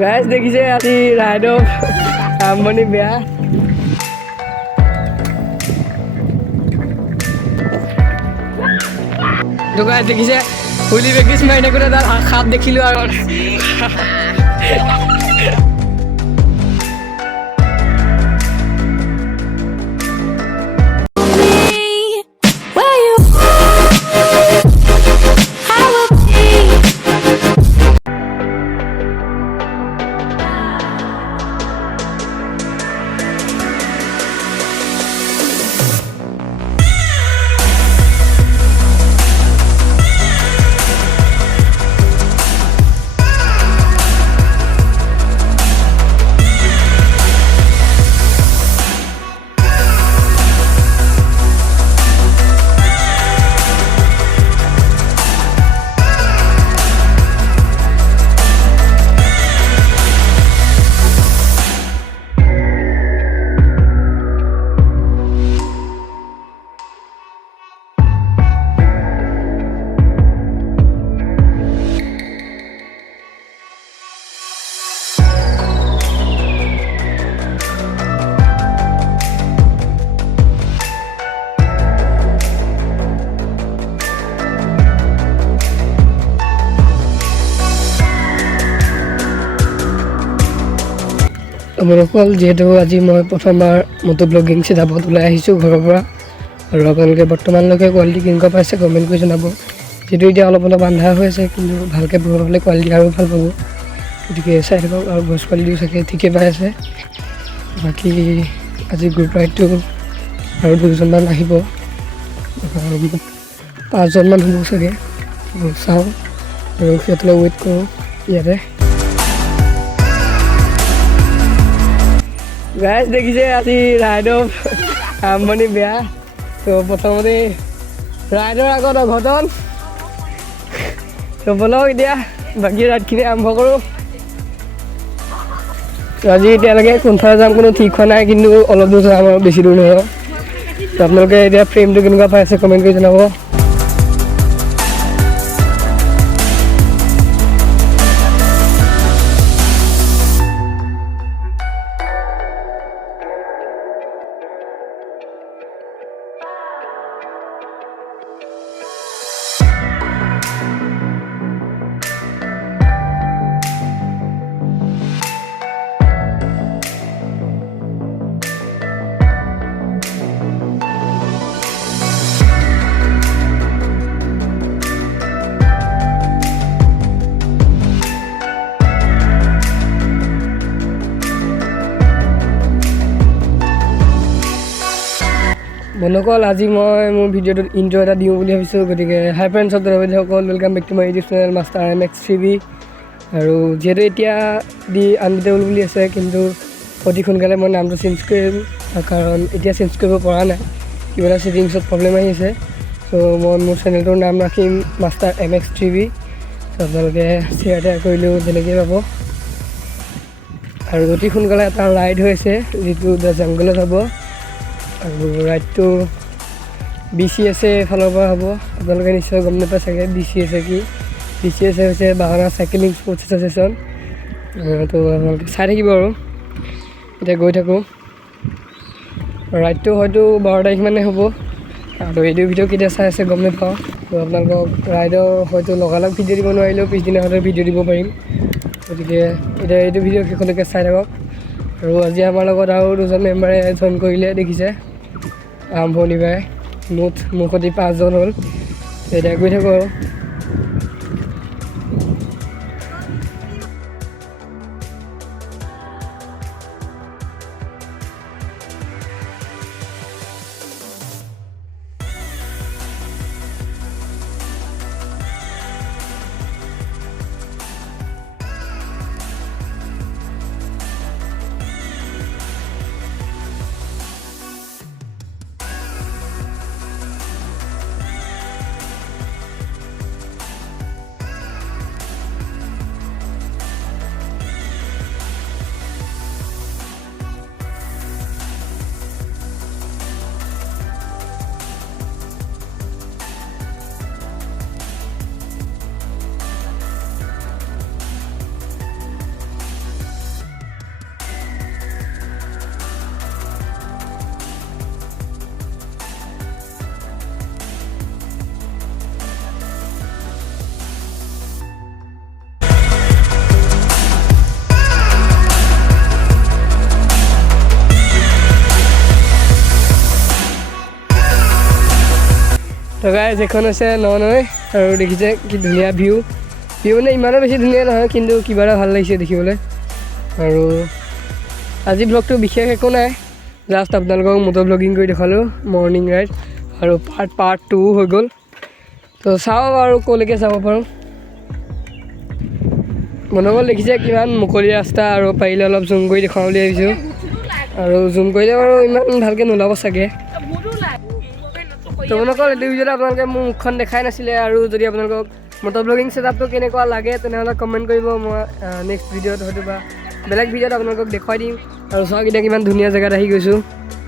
Guys দেখিছে আজি ৰাইডৰ আৰম্ভণি বেয়া। গাইজ দেখিছে হোলী প্ৰেক্টিচ মাৰি থাকোঁতে তাত সাপ দেখিলোঁ আৰু বন্ধুসকল, যিহেতু আজি মই প্ৰথমবাৰ মটো ব্লগিং ছেটআপত ওলাই আহিছোঁ ঘৰৰ পৰা, আৰু আপোনালোকে বৰ্তমানলৈকে কোৱালিটি কেনেকুৱা পাইছে কমেণ্ট কৰি জনাব। যিহেতু এতিয়া অলপ অলপ আন্ধাৰ হৈ আছে, কিন্তু ভালকৈ পোহৰ হ'লে কোৱালিটি আৰু ভাল পাব। গতিকে চাই থাকক, আৰু ভইচ কোৱালিটিও চাগে ঠিকে পাই আছে। বাকী আজি গ্ৰুপ ৰাইডটো আৰু 2জনমান আহিব, 5জনমান হ'ব চাগে। চাওঁ আৰু সিহঁতলৈ ৱেইট কৰোঁ ইয়াতে। গাইজ দেখিছে আজি ৰাইডৰ আৰম্ভণি বেয়া। তো প্ৰথমতে ৰাইডৰ আগত অঘটন। তো বলক এতিয়া বাকী ৰাইডখিনি আৰম্ভ কৰোঁ। আজি এতিয়ালৈকে কোনফালে যাম কোনো ঠিক হোৱা নাই, কিন্তু অলপ দূৰ যাম আৰু বেছি দূৰ নহয়। তো আপোনালোকে এতিয়া ফ্ৰেমটো কেনেকুৱা পাইছে কমেণ্ট কৰি জনাব। বন্ধুসকল, আজি মই মোৰ ভিডিঅ'টোত ইণ্ট্ৰ' এটা দিওঁ বুলি ভাবিছোঁ। গতিকে হাই ফ্ৰেণ্ডছ অফ সকল, welcome back to my YouTube channel master MX3B। আৰু যিহেতু এতিয়া আনবিটেবল বুলি আছে, কিন্তু অতি সোনকালে মই নামটো চেঞ্জ কৰিম, কাৰণ এতিয়া চেঞ্জ কৰিব পৰা নাই, কিবা এটা ছেটিংছত প্ৰব্লেম আহি আছে। চ' মই মোৰ চেনেলটোৰ নাম ৰাখিম মাষ্টাৰ MX3B। চ' আপোনালোকে শ্বেয়াৰ টেয়াৰ কৰিলেও তেনেকৈয়ে পাব। আৰু অতি সোনকালে এটা ৰাইড হৈছে, যিটো দ্য জংগলত হ'ব। আৰু ৰাইডটো BCS ফালৰ পৰা হ'ব। আপোনালোকে নিশ্চয় গম নাপায় চাগে BCS কি। BCS হৈছে বাগানা চাইকেলিং স্পৰ্টছ এছ'চিয়েশ্যন। তো আপোনালোকে চাই থাকিব। আৰু এতিয়া গৈ থাকোঁ। ৰাইডটো হয়তো 12 তাৰিখ মানে হ'ব, আৰু এইটো ভিডিঅ' কেতিয়া চাই আছে গম নাপাওঁ। তো আপোনালোকক ৰাইডৰ হয়তো লগালগ ভিডিঅ' দিব নোৱাৰিলেও পিছদিনা হয়তো ভিডিঅ' দিব পাৰিম। গতিকে এতিয়া এইটো ভিডিঅ' শেষলৈকে চাই থাকক। আৰু আজি আমাৰ লগত আৰু 2জন মেম্বাৰে জইন কৰিলে দেখিছে আৰম্ভণি পাই। মোৰ সৈতে 5জন হ'ল। এতিয়া গৈ থাকোঁ আৰু। তো গাইজ এখন হৈছে নৈ আৰু দেখিছে কি ধুনীয়া ভিউ মানে ইমানো বেছি ধুনীয়া নহয় কিন্তু কিবা এটা ভাল লাগিছে দেখিবলৈ আৰু আজি ব্লগটো বিশেষ একো নাই জাষ্ট আপোনালোকক মটৰ ব্লগিং কৰি দেখালোঁ মৰ্ণিং ৰাইড আৰু পাৰ্ট 2 হৈ গ'ল তো চাওঁ আৰু ক'লৈকে যাব পাৰোঁ মনগল দেখিছে কিমান মুকলি ৰাস্তা আৰু পাৰিলে অলপ জুম কৰি দেখাওঁ বুলি ভাবিছোঁ আৰু জুম কৰিলে বাৰু ইমান ভালকৈ নোলাব চাগে তো মনগল এইটো ভিডিঅ'ত আপোনালোকে মোৰ মুখখন দেখাই নাছিলে আৰু যদি আপোনালোকক মটৰ ব্লগিং ছেটআপটো কেনেকুৱা লাগে তেনেহ'লে কমেণ্ট কৰিব মই নেক্সট ভিডিঅ'ত হয়তো বা বেলেগ ভিডিঅ'ত আপোনালোকক দেখুৱাই দিম আৰু চাওক এতিয়া কিমান ধুনীয়া জেগাত আহি গৈছোঁ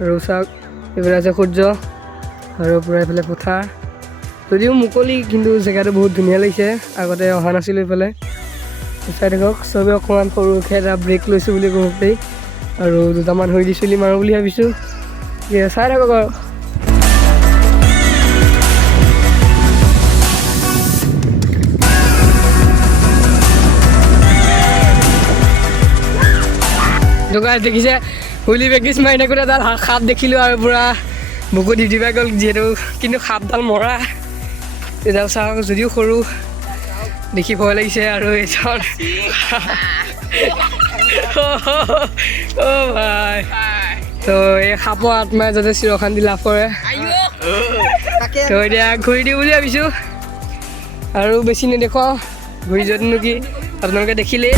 আৰু চাওক এইফালে আছে সূৰ্য আৰু পূৰা এইফালে পথাৰ যদিও মুকলি কিন্তু জেগাটো বহুত ধুনীয়া লাগিছে আগতে অহা নাছিলোঁ এইফালে চাই থাকক চবেই অকণমান সৰুকৈ এটা ব্ৰেক লৈছোঁ বুলি ক'ব পাৰি আৰু দুটামান হুইলি চুইলি মাৰোঁ বুলি ভাবিছোঁ চাই থাকক আৰু দোকান দেখিছে হুইলি প্ৰেক্টিছ মাৰি থাকোঁতে এডাল সাপ দেখিলোঁ আৰু পূৰা বুকুত ডিউটি পাই গ'ল যিহেতু কিন্তু সাপডাল মৰা এডাল চাওক যদিও সৰু দেখি ভয় লাগিছে আৰু এইজন অ' ভাই তো এই সাপৰ আত্মাই যাতে চিৰশান্তি লাভ কৰে তো এতিয়া ঘূৰি দিওঁ বুলি ভাবিছোঁ আৰু বেছি নেদেখুৱাওঁ ঘূৰি যোৱাটোনো কি আপোনালোকে দেখিলেই